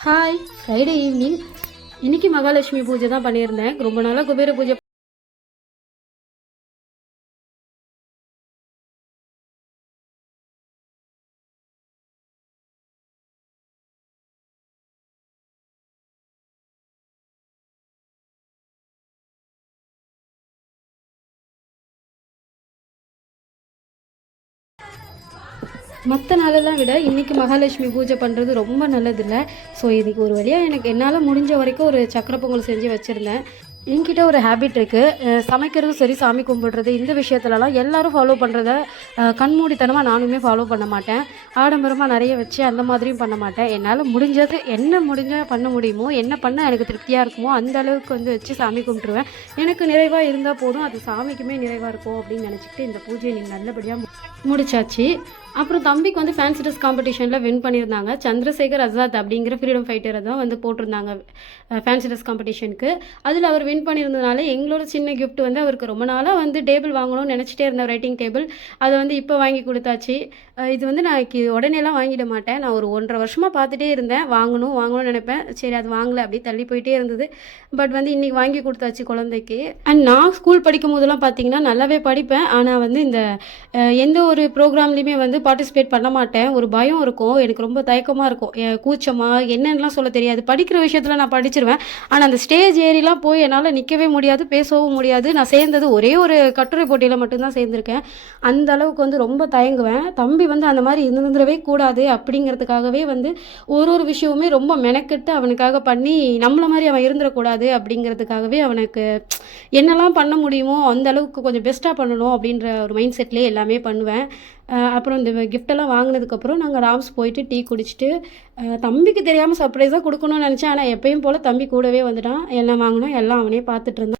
Hi Friday evening இன்னைக்கு மகாலட்சுமி பூஜை தான் பண்ணியிருந்தேன். ரொம்ப நாளாக குபேர பூஜை மற்ற நாளெல்லாம் விட இன்றைக்கி மகாலட்சுமி பூஜை பண்ணுறது ரொம்ப நல்லதில்ல. ஸோ இன்னைக்கு ஒரு வழியாக எனக்கு என்னால் முடிஞ்ச வரைக்கும் ஒரு சக்கரை பொங்கல் செஞ்சு வச்சுருந்தேன். என்கிட்ட ஒரு ஹேபிட் இருக்குது சமைக்கிறதும் சரி சாமி கும்பிடுறது இந்த விஷயத்துலலாம் எல்லோரும் ஃபாலோ பண்ணுறத கண்மூடித்தனமாக நானுமே ஃபாலோ பண்ண மாட்டேன். ஆடம்பரமாக நிறைய வச்சு அந்த மாதிரியும் பண்ண மாட்டேன். என்னால் முடிஞ்சது என்ன முடிஞ்சால் பண்ண முடியுமோ என்ன பண்ண எனக்கு திருப்தியாக இருக்குமோ அந்த அளவுக்கு வந்து வச்சு சாமி கும்பிட்டுருவேன். எனக்கு நிறைவாக இருந்தால் போதும். அது சாமிக்குமே நிறைவாக இருக்கும் அப்படின்னு நினச்சிக்கிட்டு இந்த பூஜையை நீங்கள் நல்லபடியாக முடிச்சாச்சு. அப்புறம் தம்பிக்கு வந்து ஃபேன்சி ட்ரெஸ் காம்படிஷனில் வின் பண்ணியிருந்தாங்க. சந்திரசேகர் ஆசாத் அப்படிங்கிற ஃப்ரீடம் ஃபைட்டரை தான் வந்து போட்டிருந்தாங்க ஃபேன்சி ட்ரெஸ் காம்படிஷனுக்கு அதில் அவர் வின் பண்ணியிருந்ததுனால எங்களோட சின்ன கிஃப்ட் வந்து அவருக்கு ரொம்ப நாளாக வந்து டேபிள் வாங்கணும்னு நினச்சிட்டே இருந்தேன் ரைட்டிங் டேபிள் அதை வந்து இப்போ வாங்கி கொடுத்தாச்சு. இது வந்து நான் உடனேலாம் வாங்கிட மாட்டேன். நான் ஒரு ஒன்றரை வருஷமாக பார்த்துட்டே இருந்தேன். வாங்கணும் வாங்கணும்னு நினைப்பேன். சரி அது வாங்கலை. அப்படியே தள்ளி போயிட்டே இருந்தது. பட் வந்து இன்றைக்கி வாங்கி கொடுத்தாச்சு குழந்தைக்கு. அண்ட் நான் ஸ்கூல் படிக்கும் போதெல்லாம் பார்த்தீங்கன்னா நல்லாவே படிப்பேன். ஆனால் வந்து இந்த எந்த ஒரு ப்ரோக்ராம்லேயுமே வந்து பார்ட்டிசிபேட் பண்ண மாட்டேன். ஒரு பயம் இருக்கும். எனக்கு ரொம்ப தயக்கமாக இருக்கும். கூச்சமாக என்னென்னலாம் சொல்ல தெரியாது. படிக்கிற விஷயத்தில் நான் படிச்சிருவேன். ஆனால் அந்த ஸ்டேஜ் ஏறிலாம் போய் என்னால் நிற்கவே முடியாது பேசவும் முடியாது. நான் சேர்ந்தது ஒரே ஒரு கட்டுரை போட்டியில் மட்டும்தான் சேர்ந்துருக்கேன். அந்த அளவுக்கு வந்து ரொம்ப தயங்குவேன். தம்பி வந்து அந்த மாதிரி இருந்துடவே கூடாது அப்படிங்கிறதுக்காகவே வந்து ஒரு ஒரு விஷயமுமே ரொம்ப மெனக்கெட்டு அவனுக்காக பண்ணி நம்மள மாதிரி அவன் இருந்துடக்கூடாது அப்படிங்கிறதுக்காகவே அவனுக்கு என்னெல்லாம் பண்ண முடியுமோ அந்த அளவுக்கு கொஞ்சம் பெஸ்ட்டாக பண்ணணும் அப்படின்ற ஒரு மைண்ட் செட்லேயே எல்லாமே பண்ணுவேன். அப்புறம் இந்த கிஃப்டெல்லாம் வாங்கினதுக்கப்புறம் நாங்கள் ராம்ஸ் போயிட்டு டீ குடிச்சிட்டு தம்பிக்கு தெரியாமல் சர்ப்ரைஸாக கொடுக்கணும்னு நினச்சேன். ஆனால் எப்பயும் போல் தம்பி கூடவே வந்துட்டான். எல்லாம் வாங்கினோம். எல்லாம் அவனே பார்த்துட்டு இருந்தான்.